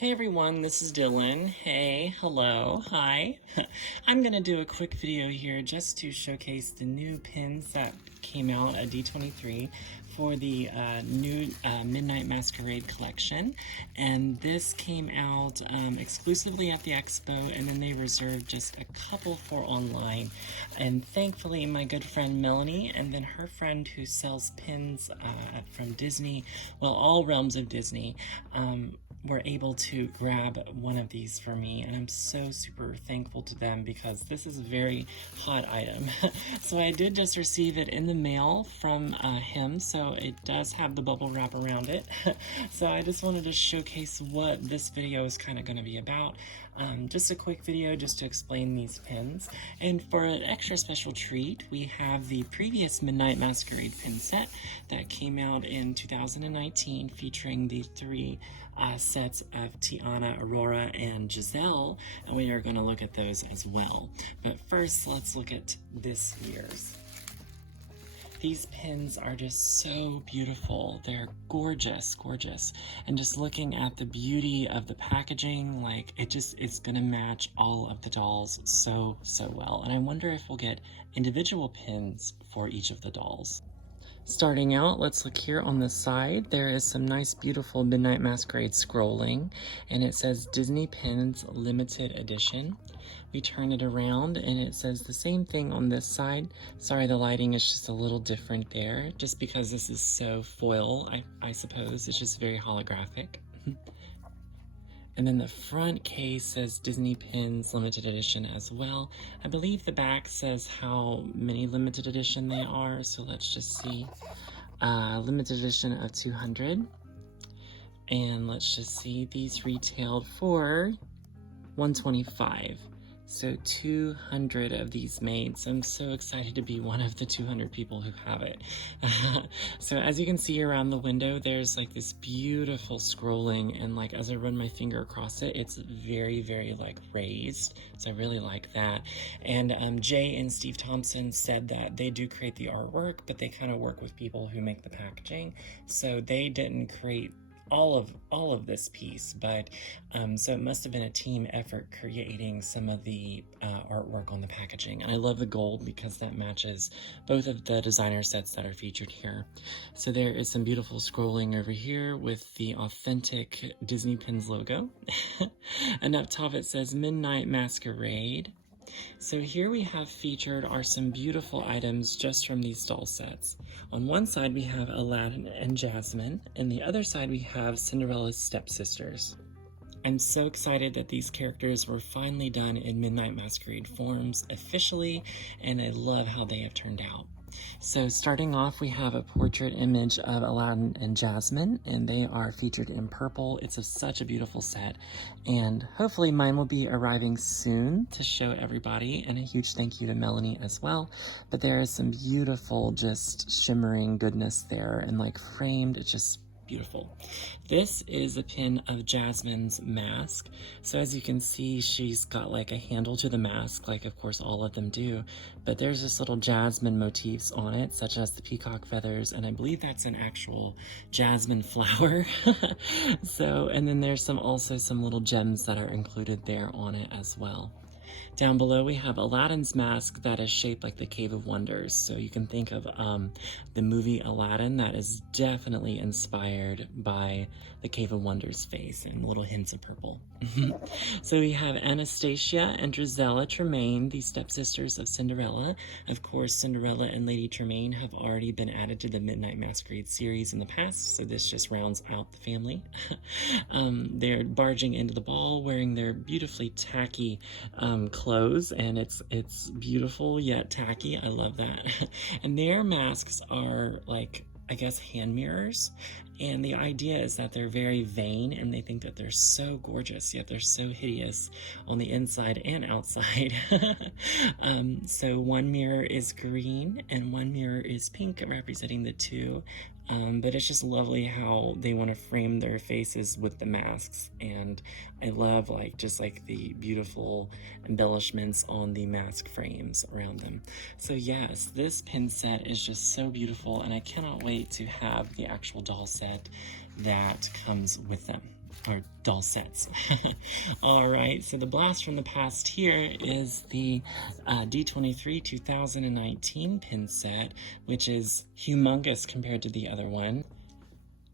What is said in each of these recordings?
Hey everyone, this is Dylan. Hey, hello, hi. I'm gonna do a quick video here just to showcase the new pins that came out at D23 for the new Midnight Masquerade collection. And this came out exclusively at the expo, and then they reserved just a couple for online. And thankfully my good friend Melanie and then her friend who sells pins from Disney, well, all realms of Disney, were able to grab one of these for me, and I'm so super thankful to them because this is a very hot item. So I did just receive it in the mail from him, so it does have the bubble wrap around it. So I just wanted to showcase what this video is kind of going to be about. Just a quick video just to explain these pins. And for an extra special treat, we have the previous Midnight Masquerade pin set that came out in 2019 featuring the three sets of Tiana, Aurora, and Giselle, and we are going to look at those as well. But first, let's look at this year's. These pins are just so beautiful. They're gorgeous, gorgeous. And just looking at the beauty of the packaging, like it's gonna match all of the dolls so well. And I wonder if we'll get individual pins for each of the dolls. Starting out, let's look here on the side. There is some nice, beautiful Midnight Masquerade scrolling, and it says Disney Pins Limited Edition. We turn it around, and it says the same thing on this side. Sorry, the lighting is just a little different there, just because this is so foil, I suppose. It's just very holographic. And then the front case says Disney Pins Limited Edition as well. I believe the back says how many limited edition they are, so let's just see. Limited edition of 200. And let's just see, these retailed for $125. So 200 of these made, so I'm so excited to be one of the 200 people who have it. So as you can see around the window, there's like this beautiful scrolling, and like as I run my finger across it, it's very like raised, so I really like that. And Jay and Steve Thompson said that they do create the artwork, but they kind of work with people who make the packaging, so they didn't create all of this piece, but so it must have been a team effort creating some of the artwork on the packaging. And I love the gold because that matches both of the designer sets that are featured here. So there is some beautiful scrolling over here with the authentic Disney Pins logo. And up top it says Midnight Masquerade. So here we have featured are some beautiful items just from these doll sets. On one side we have Aladdin and Jasmine, and the other side we have Cinderella's Stepsisters. I'm so excited that these characters were finally done in Midnight Masquerade forms officially, and I love how they have turned out. So starting off, we have a portrait image of Aladdin and Jasmine, and they are featured in purple. It's such a beautiful set, and hopefully mine will be arriving soon to show everybody, and a huge thank you to Melanie as well. But there is some beautiful, just shimmering goodness there, and like framed, it's just beautiful. This is a pin of Jasmine's mask. So as you can see, she's got like a handle to the mask, like of course all of them do, but there's just little Jasmine motifs on it, such as the peacock feathers, and I believe that's an actual jasmine flower. So, and then there's also some little gems that are included there on it as well. Down below we have Aladdin's mask that is shaped like the Cave of Wonders. So you can think of the movie Aladdin. That is definitely inspired by the Cave of Wonders face and little hints of purple. So we have Anastasia and Drizella Tremaine, the stepsisters of Cinderella. Of course, Cinderella and Lady Tremaine have already been added to the Midnight Masquerade series in the past, so this just rounds out the family. They're barging into the ball wearing their beautifully tacky clothes, and it's beautiful yet tacky. I love that. And their masks are like, I guess, hand mirrors, and the idea is that they're very vain and they think that they're so gorgeous yet they're so hideous on the inside and outside. So one mirror is green and one mirror is pink, representing the two. But it's just lovely how they want to frame their faces with the masks, and I love just the beautiful embellishments on the mask frames around them. So yes, this pin set is just so beautiful, and I cannot wait to have the actual doll set that comes with them. or doll sets. All right, so the blast from the past here is the D23 2019 pin set, which is humongous compared to the other one.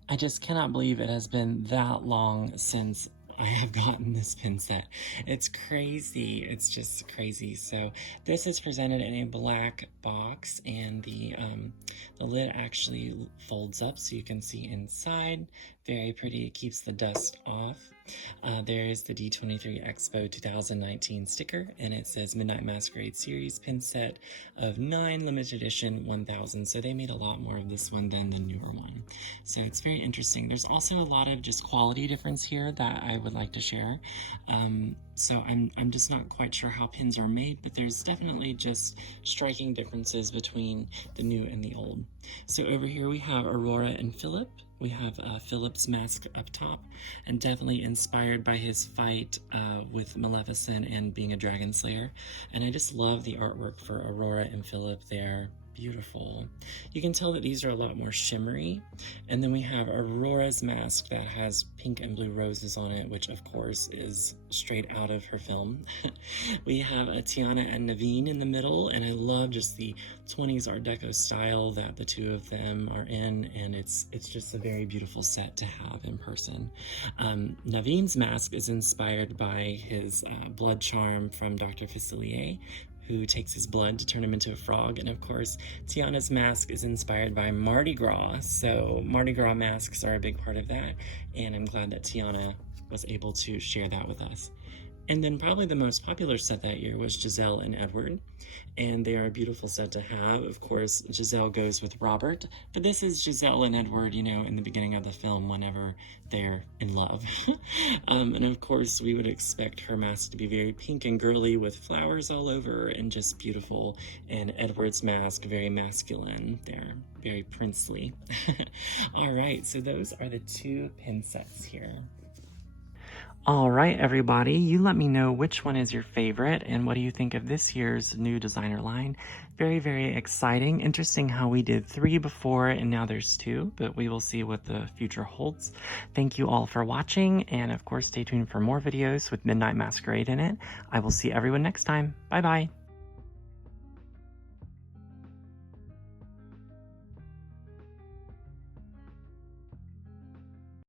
I just cannot believe it has been that long since I have gotten this pin set. It's crazy. It's just crazy. So this is presented in a black box, and the lid actually folds up so you can see inside. Very pretty. It keeps the dust off. There's the D23 Expo 2019 sticker, and it says Midnight Masquerade Series pin set of 9 limited edition 1000. So they made a lot more of this one than the newer one. So it's very interesting. There's also a lot of just quality difference here that I would like to share. So I'm just not quite sure how pins are made, but there's definitely just striking differences between the new and the old. So over here we have Aurora and Philip. We have Philip's mask up top, and definitely inspired by his fight with Maleficent and being a dragon slayer. And I just love the artwork for Aurora and Philip there. Beautiful. You can tell that these are a lot more shimmery. And then we have Aurora's mask that has pink and blue roses on it, which of course is straight out of her film. We have Tiana and Naveen in the middle, and I love just the 20s Art Deco style that the two of them are in, and it's just a very beautiful set to have in person. Naveen's mask is inspired by his blood charm from Dr. Facilier, who takes his blood to turn him into a frog. And of course, Tiana's mask is inspired by Mardi Gras. So Mardi Gras masks are a big part of that. And I'm glad that Tiana was able to share that with us. And then probably the most popular set that year was Giselle and Edward. And they are a beautiful set to have. Of course, Giselle goes with Robert, but this is Giselle and Edward, you know, in the beginning of the film whenever they're in love. And of course, we would expect her mask to be very pink and girly with flowers all over and just beautiful. And Edward's mask, very masculine. They're very princely. All right, so those are the two pin sets here. All right, everybody, you let me know which one is your favorite and what do you think of this year's new designer line. Very, very exciting. Interesting how we did 3 before and now there's 2, but we will see what the future holds. Thank you all for watching, and of course, stay tuned for more videos with Midnight Masquerade in it. I will see everyone next time. Bye-bye.